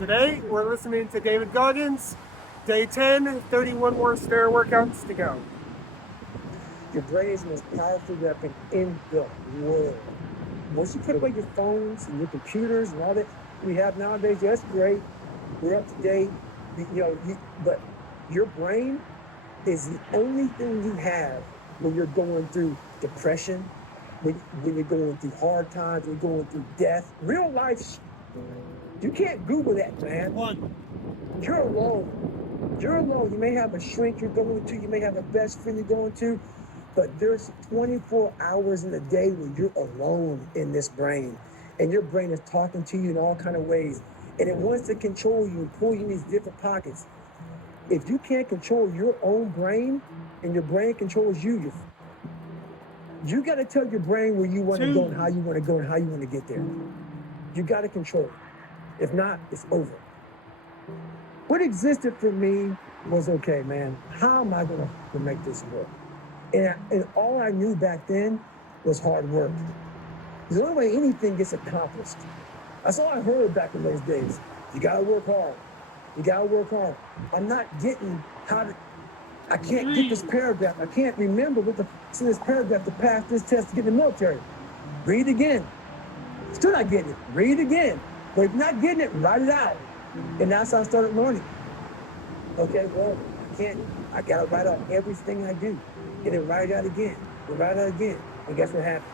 Today, we're listening to David Goggins. Day 10, 31 more spare workouts to go. Your brain is the most powerful weapon in the world. Once you put away your phones and your computers and all that we have nowadays, that's great. We're up to date, but your brain is the only thing you have when you're going through depression, when you're going through hard times, when you're going through death. Real life, you can't Google that, man. You're alone. You're alone. You may have a shrink you're going to, you may have a best friend you're going to, but there's 24 hours in a day when you're alone in this brain, and your brain is talking to you in all kind of ways, and it wants to control you and pull you in these different pockets. If you can't control your own brain and your brain controls you, you got to tell your brain where you want to go and how you want to go and how you want to get there. You got to control it. If not, it's over. What existed for me was, okay, man, how am I going to make this work? And all I knew back then was hard work. The only way anything gets accomplished. That's all I heard back in those days. You gotta work hard. You gotta work hard. I'm not getting I can't get this paragraph. I can't remember what in this paragraph to pass this test to get in the military. Read again. Still not getting it. Read again. But if you're not getting it, write it out. And that's how I started learning. Okay, well, I gotta write out everything I do. And then write it out again. And write it out again. And guess what happened?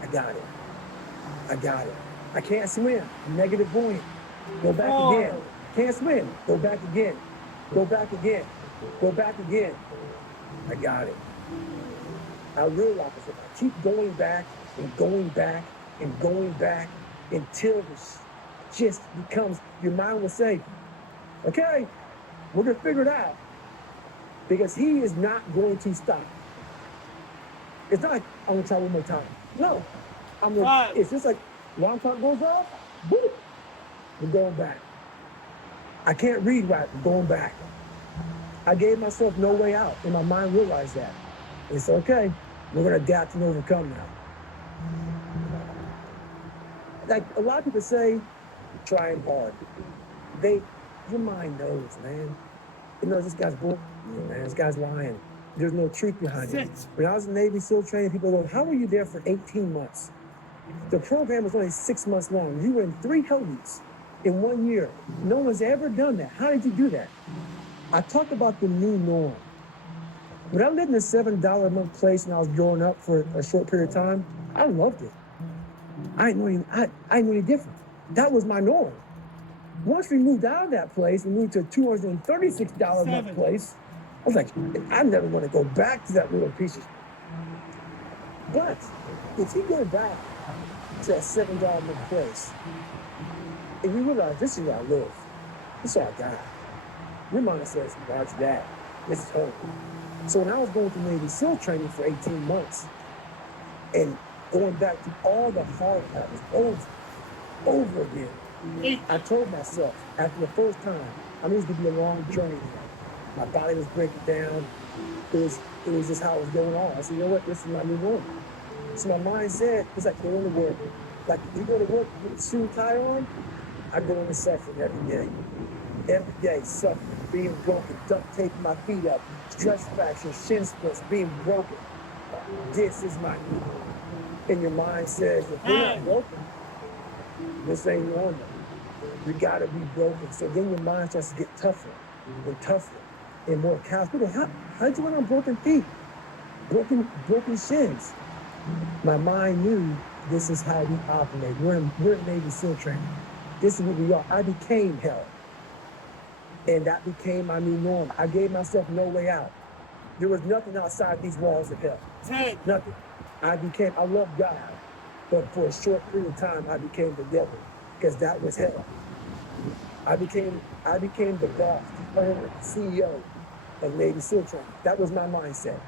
I got it. I can't swim. Negative buoyant. Go back again. Can't swim. Go back again. Go back again. Go back again. I got it. I realized if I keep going back and going back and going back until this just becomes, your mind will say, okay, we're going to figure it out. Because he is not going to stop. It's not like, I'm going to try one more time. No. It's just like, alarm clock goes off, boop, we're going back. I can't read right, I'm going back. I gave myself no way out, and my mind realized that. It's okay, we're going to adapt and overcome now. Like a lot of people say, trying hard. Your mind knows, man. It knows this guy's bull, man, this guy's lying. There's no truth behind it. When I was in Navy SEAL training, people go, how were you there for 18 months? The program was only 6 months long. You were in 3 Hellies in 1 year. No one's ever done that. How did you do that? I talk about the new norm. When I lived in a $7 a month place and I was growing up for a short period of time, I loved it. I didn't know any different. That was my norm. Once we moved out of that place, we moved to a $236 a month place. I was like, I never want to go back to that little piece of. But if you go back to that $7 a month place, and you realize this is where I live, this is all I got. Your mind says, watch that. This is home. So when I was going through Navy SEAL training for 18 months and going back to all the hard times over again, I told myself after the first time, this going to be a long journey. My body was breaking down. It was just how it was going on. I said, you know what? This is my new norm. So my mind said, it's like going to work. Like you go to work with a suit and tie on, I go into session every day. Every day, suffering, being broken, duct taping my feet up, stress fractures, shin splints, being broken. This is my new norm. And your mind says, if you're not broken, this ain't normal. You gotta be broken. So then your mind starts to get tougher and tougher and more callous. How did you run on broken feet? Broken shins. My mind knew this is how we operate. We're in Navy SEAL training. This is what we are. I became hell. And that became my new norm. I gave myself no way out. There was nothing outside these walls of hell. Nothing. I love God. But for a short period of time, I became the devil, because that was hell. I became the boss, the owner, CEO of Navy SEAL training. That was my mindset.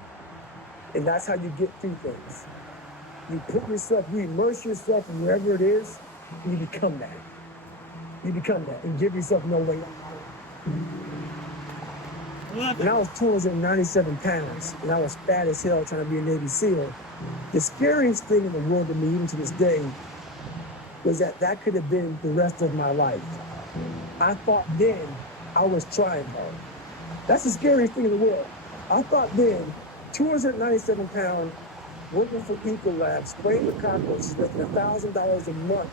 And that's how you get through things. You immerse yourself in wherever it is, and you become that. And give yourself no way out. When I was 297 pounds, and I was fat as hell trying to be a Navy SEAL, the scariest thing in the world to me, even to this day, was that could have been the rest of my life. I thought then I was trying hard. That's the scariest thing in the world. I thought then, 297 pounds, working for Ecolab, spraying the cockroaches, making $1,000 a month.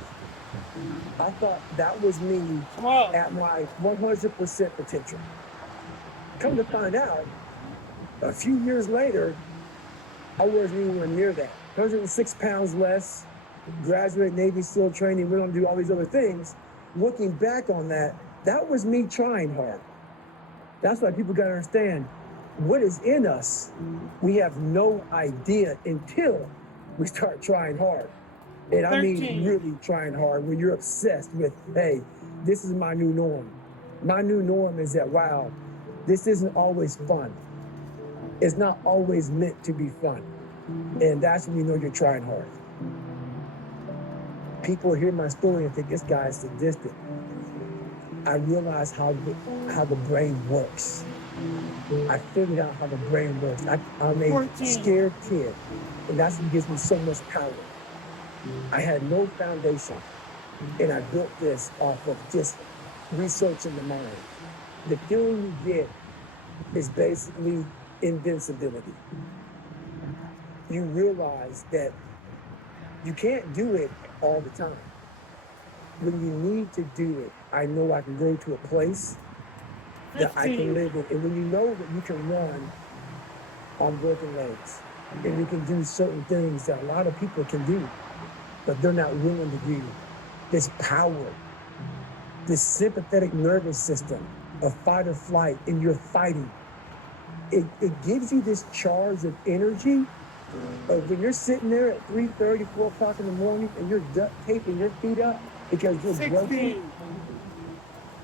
I thought that was me Come on. at my 100% potential. Come to find out, a few years later, I wasn't anywhere near that. 106 pounds less, graduate Navy SEAL training, went on to do all these other things. Looking back on that, that was me trying hard. That's why people gotta understand what is in us. We have no idea until we start trying hard. And I mean 13. really trying hard when you're obsessed with, hey, this is my new norm. My new norm is that, wow, this isn't always fun. It's not always meant to be fun. And that's when you know you're trying hard. People hear my story and think this guy is sadistic. I realized how the brain works. I figured out how the brain works. I'm a 14. scared kid, and that's what gives me so much power. I had no foundation, and I built this off of just researching the mind. The feeling you get is basically invincibility. You realize that you can't do it all the time. When you need to do it, I know I can go to a place that I 15. can live in. And when you know that you can run on broken legs, and you can do certain things that a lot of people can do, but they're not willing to do, this power, this sympathetic nervous system of fight or flight, and you're fighting, it gives you this charge of energy. But when you're sitting there at 3:30, 4 o'clock in the morning, and you're duct taping your feet up because you're 16. broken,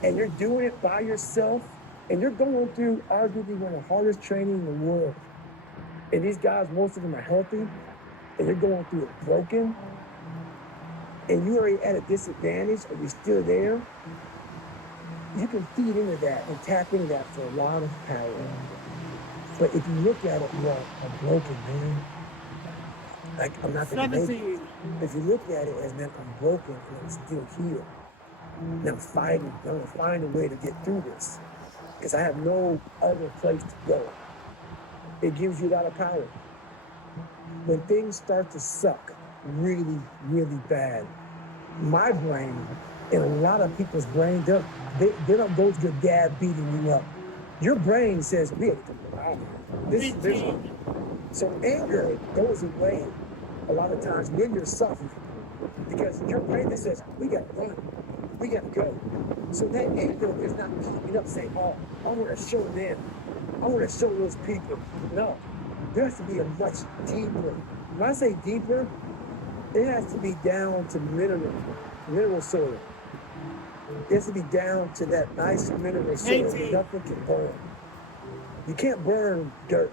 and you're doing it by yourself, and you're going through arguably one of the hardest training in the world. And these guys, most of them are healthy, and you're going through it broken, and you're already at a disadvantage, or you're still there, you can feed into that and tap into that for a lot of power. But if you look at it, well, I'm broken, man. Like, I'm not gonna make it. 17. If you look at it as, man, I'm broken and I'm still here. And I'm fighting. I'm gonna find a way to get through this. Because I have no other place to go. It gives you a lot of power. When things start to suck really, really bad, my brain and a lot of people's brain, they don't go to your dad beating you up. Your brain says, we have to get out of here. This is miserable. 18. So anger goes away a lot of times when you're suffering, because your brain that says, we got to run, we got to go. So that anger is not keeping up saying, oh, I want to show them, I want to show those people. No, there has to be a much deeper. When I say deeper, it has to be down to mineral soil. It has to be down to that nice mineral soil. 18. Nothing can burn. You can't burn dirt.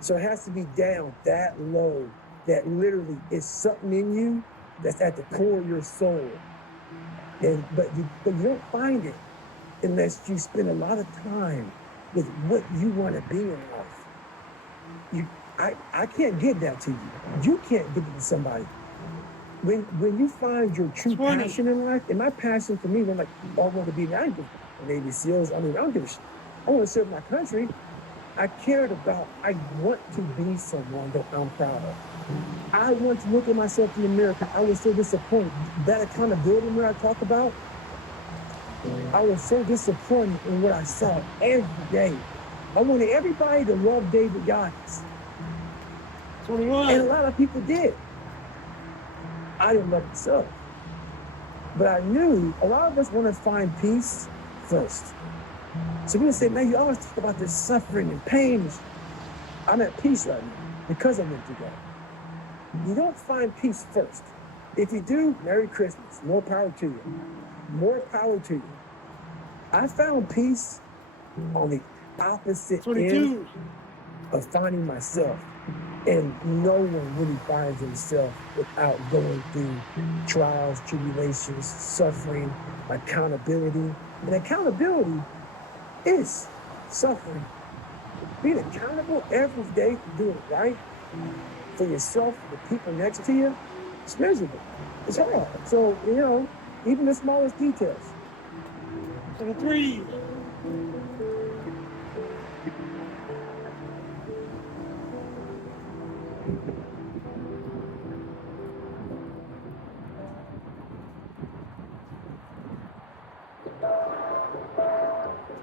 So it has to be down that low, that literally is something in you that's at the core of your soul. But you don't find it unless you spend a lot of time with what you want to be in life. I can't give that to you. You can't give it to somebody. When you find your true 20. passion in life, and my passion for me, when like, oh, I want to be Navy SEALs. I mean, I don't give a shit. I want to serve my country. I want to be someone that I'm proud of. I want to look at myself in the mirror. I was so disappointed. That accountability where I talk about, I was so disappointed in what I saw every day. I wanted everybody to love David Goggins. 21. And a lot of people did. I didn't love myself. But I knew a lot of us want to find peace first. So we say, man, you always talk about this suffering and pain. I'm at peace right now because I went through that. You don't find peace first. If you do, Merry Christmas. More power to you. More power to you. I found peace on the opposite 22. end of finding myself. And no one really finds himself without going through trials, tribulations, suffering, accountability. And accountability is suffering. Being accountable every day for doing it right for yourself, for the people next to you, it's miserable. It's hard. So, even the smallest details. 33.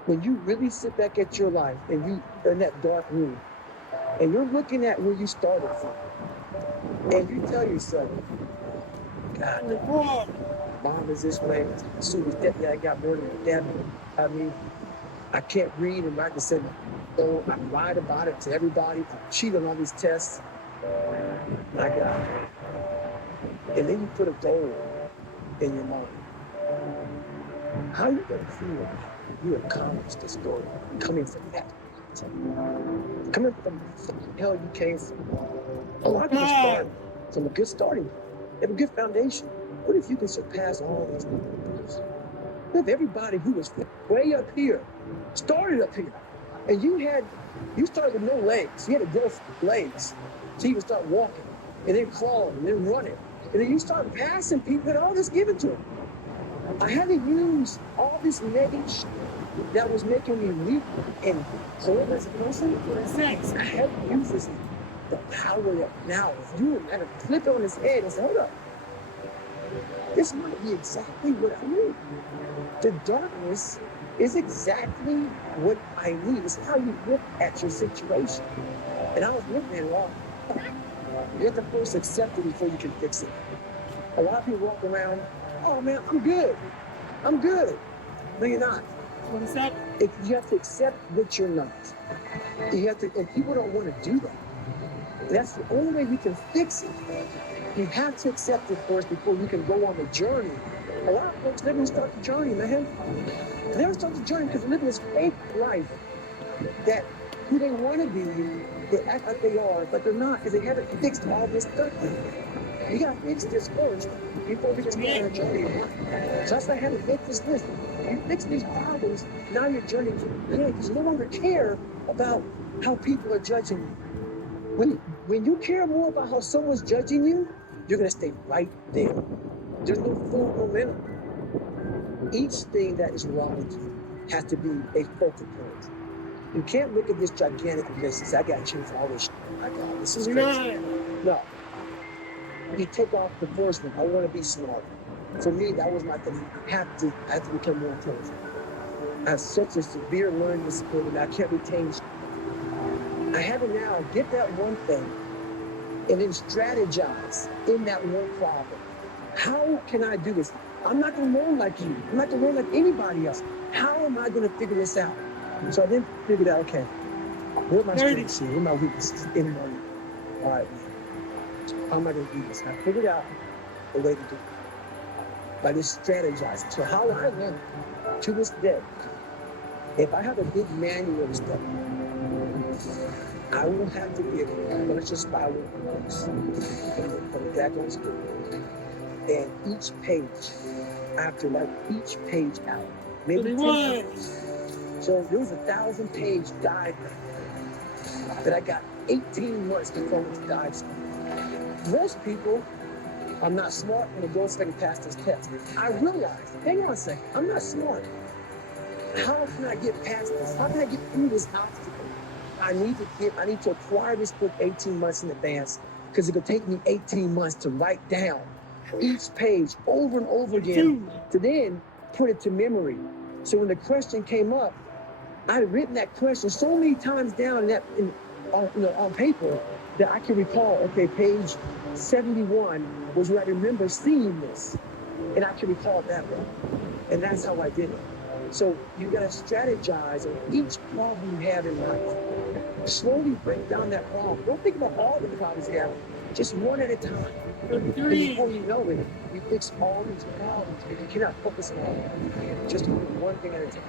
When you really sit back at your life and you in that dark room and you're looking at where you started from, and you tell yourself, God, 24. mom is this way, so his stepdad got murdered, dad, I mean, I can't read and write the same. So I lied about it to everybody. I cheated on all these tests. My God. And then you put a goal in your mind. How are you going to feel you accomplished this goal coming from that? Coming from the hell you came from. A lot of people start from a good starting point. They have a good foundation. What if you can surpass all these numbers? What if everybody who was way up here started up here, and you started with no legs. You had to grow legs so you can start walking, and then crawling, and then running, and then you start passing people and all this given to them. I had to use all this knowledge that was making me weak and cold as a person. I had to use this, the power that now, if you were to flip it on his head and say, hold up, this might be exactly what I need. The darkness is exactly what I need. It's how you look at your situation. And I was looking at it wrong. You have to first accept it before you can fix it. A lot of people walk around, oh man, I'm good. I'm good. No, you're not. What is that? You have to accept that you're not. You have to, and people don't want to do that. That's the only way you can fix it. You have to accept it first before you can go on the journey. A lot of folks never start the journey, man. They never start the journey because they're living this fake life that who they want to be, they act like they are, but they're not because they haven't fixed all this stuff. You got to fix this first before we can go on a journey. So that's why I had to fix this list. You fix these problems, now your journey can begin because you no longer care about how people are judging you. When you care more about how someone's judging you, you're going to stay right there. There's no forward momentum. Each thing that is wrong with you has to be a focal point. You can't look at this gigantic list and say, I got to change all this shit. I got this is crazy. No. You take off the first one. I want to be smart. For me, that was my thing. I have to become more intelligent. I have such a severe learning disability that I can't retain shit. I have to now get that one thing and then strategize in that one problem. How can I do this? I'm not going to learn like you. I'm not going to learn like anybody else. How am I going to figure this out? So I then figured out, okay, what are my strengths here? What are my weaknesses in my life? All right, how am I going to do this? And I figured out a way to do it by just strategizing. So how I learn to this day, if I have a big manual of stuff, I will have to get a bunch of spiral books from the back on school. And each page, I have to write each page out. Maybe 10 pages. So there was a 1,000-page diagram that I got 18 months before I went to dive school. Most people, I'm not smart and it goes so I can pass this test. I realized, hang on a second, I'm not smart. How can I get past this? How can I get through this obstacle? I need to acquire this book 18 months in advance because it could take me 18 months to write down each page over and over again to then put it to memory. So when the question came up, I had written that question so many times down on paper that I can recall, okay, page 71 was where I remember seeing this. And I can recall it that way. And that's how I did it. So you got to strategize on each problem you have in life. Slowly break down that problem. Don't think about all the problems you have. Just one at a time. And before you know it, you fix all these problems, but you cannot focus on all of them. Just one thing at a time.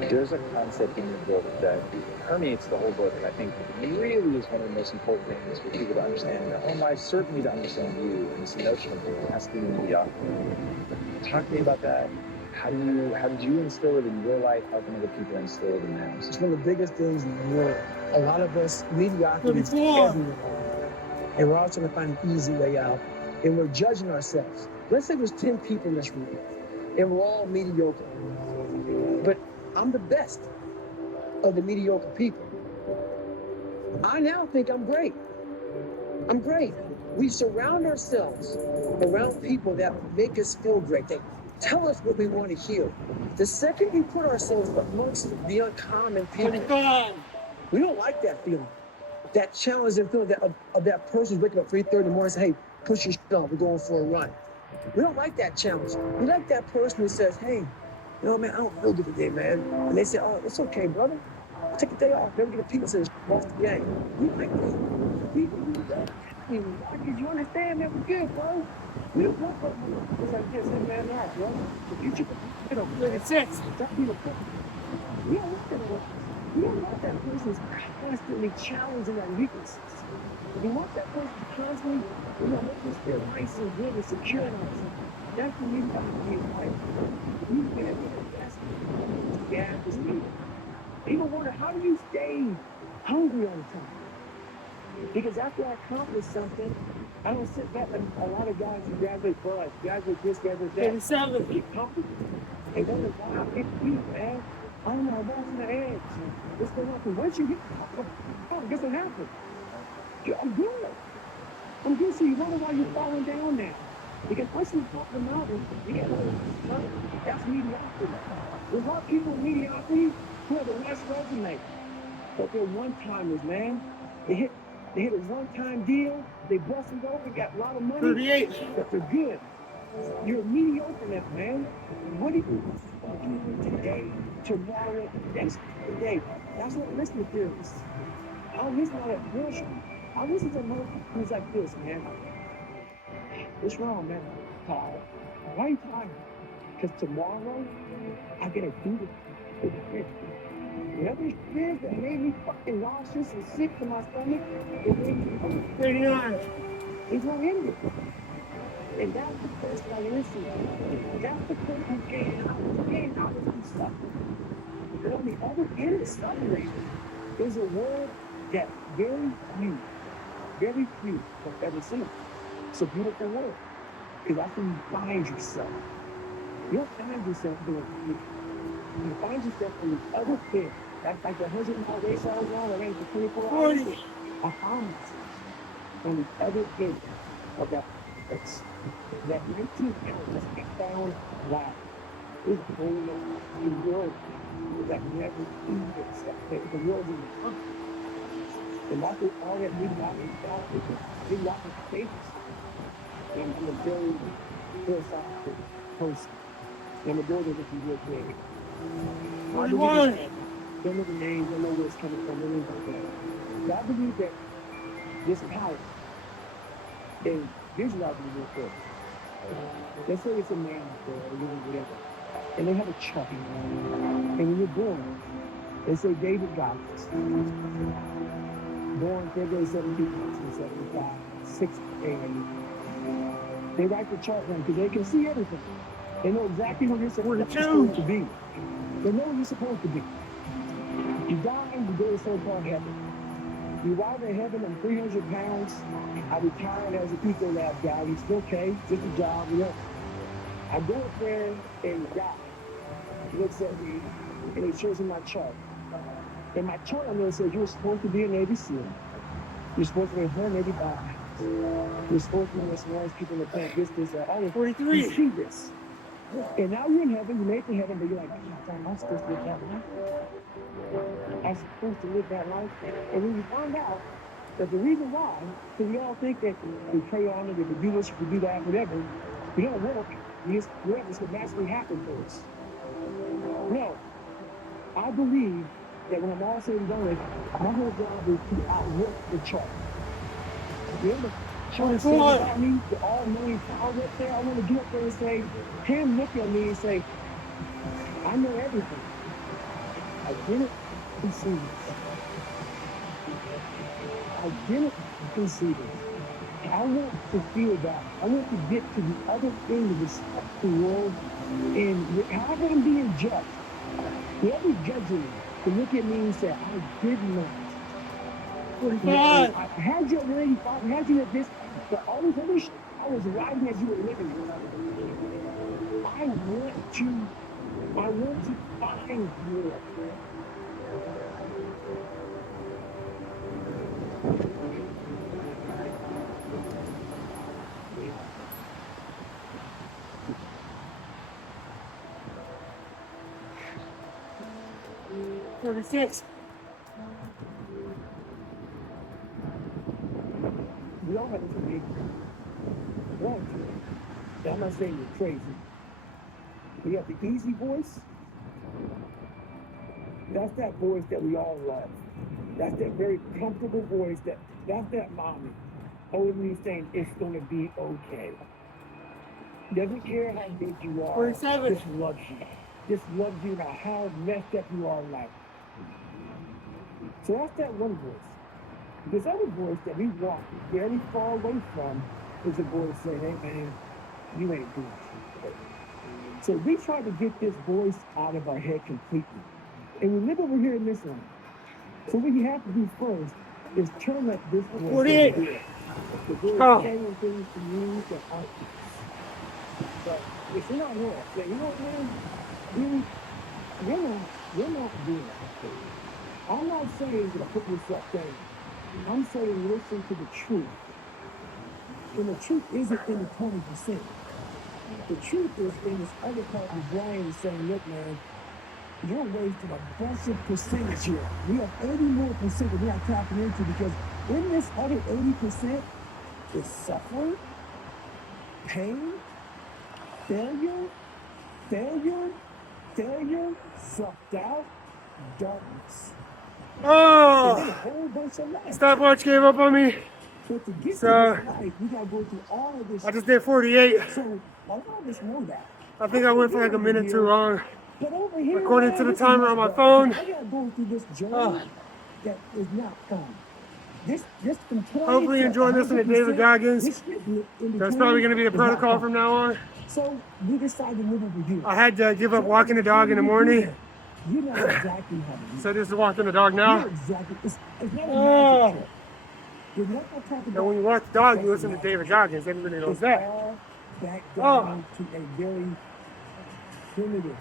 There's a concept in your book that permeates the whole book, and I think really is one of the most important things for people to understand their own life, certainly to understand you, and this notion of capacity and mediocrity. Talk to me about that. How did you instill it in your life? How can other people instill it in theirs? It's one of the biggest things in the world. A lot of us, mediocrity is everywhere. And we're all trying to find an easy way out. And we're judging ourselves. Let's say there's 10 people in this room. and we're all mediocre. But I'm the best of the mediocre people. I now think I'm great. I'm great. We surround ourselves around people that make us feel great. They tell us what we want to hear. The second we put ourselves amongst the uncommon people, 25. we don't like that feeling. That challenging feeling of that person waking up 3:30 in the morning and say, hey, push your shit on, we're going for a run. We don't like that challenge. We like that person who says, hey, you know, man, I don't feel good today, man. And they say, oh, it's okay, brother. Take a day off. Never get a pizza and lost the game. We like that. We do that. Because you understand, man, we're good, bro. We don't want that. It's like this, hey, man, now, bro. If you just, 36. that be the point. We don't want that. We don't want that person who's constantly challenging our weaknesses. We want that person constantly, you know, make us feel nice and good and secure in ourselves. That's what we've got to be like. We've got to be the best. Yeah, this people. People wonder, how do you stay hungry all the time? Because after I accomplish something, I don't sit back like a lot of guys who graduate bud, graduate this, graduate that. 37. Get comfortable. And wonder, wow, it's me, man. I'm not losing the edge. What's going to happen? Once you get comfortable, guess what happens? I'm good. I'm good. So you wonder why you're falling down now. Because once you top the mountain, you get that's mediocrity. There's a lot of people with mediocrity who have a nice resume. But they're one-timers, man. They hit a one-time deal, they bust it over, got a lot of money, 38. but they're good. You're mediocre now, man. What do you do today, tomorrow, next day? That's what listening to is. I don't listen to that bullshit. I listen to more things like this, man. What's wrong, man? Tired. Why are you tired? Because tomorrow, I gotta do it. Whatever experience that made me fucking nauseous and sick to my stomach, it made me 39. it's not in it. And that's the person I listen to. That's the person who came out of some suffering. But on the other end of suffering, there's a word that very few have ever seen. It's a beautiful word. Because that's when you find yourself. You don't find yourself doing it. You find yourself in the other pit. That's like the 100-mile race I was on. I ran for 24 hours. 40. I found myself on the other pit of that place. That 19 hours I found life. It's a whole new world that never exists. The world is perfect. And that's what all that mediocrity is. Mediocrity status. And I'm a very philosophical person. I'm a builder that can real big. 41. Don't know the names, don't know where it's coming from, anything like that. But I believe that this power is visualizing real quick. Let's say it's a man or a woman, whatever, and they have a chart. And when you're born, they say David Goggins, born February 17, 1975, 6 a.m. They write the chart down because they can see everything. They know exactly who you're supposed to be. They know who you're supposed to be. You die and you go to so-called heaven. You arrive in heaven, I'm 300 pounds. I retired as a eco lab guy. It's okay, just a job, you know. I go up there and God looks at me and he shows me my chart. And my chart on there says you're supposed to be a Navy SEAL. You're supposed to be 180 pounds. You're supposed to be as small as people in the plant. This, all of 43. You see this. And now you're in heaven, you made it to heaven, but you're like, I'm supposed to live that life. I'm supposed to live that life. And when you find out that the reason why, because we all think that we pray on it, if we do this, if we do that, whatever, we don't work. This will naturally happen for us. No. I believe that when I'm all said and done with, my whole job is to outwork the chart. Remember, Sean said about me, the all-knowing power up there, I want to get up there and say, him look at me and say, I know everything. I didn't conceive it. I didn't conceive it. I want to feel that. I want to get to the other end of this world. And however I'm being judged, whoever's judging me, to look at me and say, I did not. 45. I had you at 85, had you at this, but all this other shit, I was riding as you were living. I want you. I want to find you. $36. We all have to be. We all have to. I'm not saying you're crazy. We have the easy voice. That's that voice that we all love. That's that very comfortable voice that's that mommy. Always saying it's gonna be okay. Doesn't care how big you are. 47. Just loves you. Just loves you no how messed up you are in life. So that's that one voice. This other voice that we walk very far away from is a voice saying, hey man, you ain't doing shit. So we try to get this voice out of our head completely. And we live over here in this one. So what you have to do first is turn up this voice. 48. over here. The voice Oh. saying things to you that aren't yours. But if you're not here, say, you know what, man? You're not doing it. I'm not saying to put yourself down. I'm saying listen to the truth. And the truth isn't in the 20%. The truth is in this other part of the brain saying, look, man, you're wasting a bunch of percentage here. We have 80 more percent that we're not tapping into because in this other 80% is suffering, pain, failure, sucked out, darkness. And then a Oh, whole bunch of life. stopwatch gave up on me. But to get So- to this life, we gotta go through all of this. I just did 48. So a lot of us know that. I think I went for like a minute too long. But over here, According man, to the this is timer much on my better. phone. I gotta go through this journey Oh. that is not fun. This from 20 Hopefully to enjoy listening to David 100%, Goggins. this shit in That's between probably going to be the is not protocol fun. from now on. So we decided to live over here. I had to give up walking the dog in the morning, You know exactly how to do so this is walking the dog it. You know now. exactly. It's not a Oh. magic trick. You're not gonna talk And about when you walk the dog, you listen to David Goggins. Everybody knows it's that. all back Oh. down to a very primitive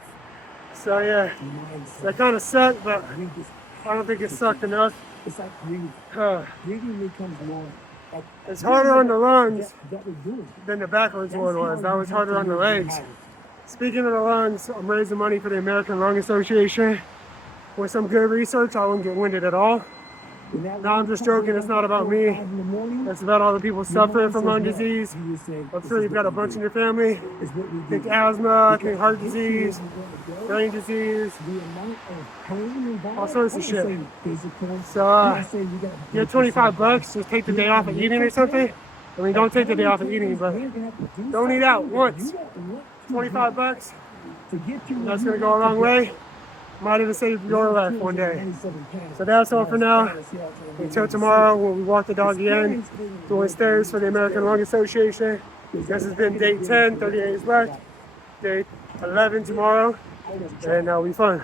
So yeah, mindset. that kind of sucked, but We just, I don't think it sucked enough. it's like breathing. Uh, Breathing becomes more. Like, It's harder on the lungs that we're doing. than the backwards That's one how was. That you was have harder to on the live your legs. life. Speaking of the lungs, I'm raising money for the American Lung Association. With some good research, I wouldn't get winded at all. And that No, I'm just joking. It's not about me. 4 o'clock in the morning, It's about all the people your suffering mind from says lung what? disease. You just say, I'm this sure is you've what got a we bunch do. in your family. It's what we Think do. asthma, I think Because heart this disease, is where we go. brain disease. The amount of pain involved, All sorts of I'm not shit. saying physical. So, I'm not saying you gotta Get break 25 yourself bucks, just take the day off of eating or something. I mean, don't take the day off of eating, but don't eat out once. 25 bucks, that's gonna go a long way. Might even save your life one day. So that's all for now. Until tomorrow when we walk the dog again, doing stairs for the American Lung Association. This has been day 10, 30 days left. Day 11 tomorrow, and it'll be fun.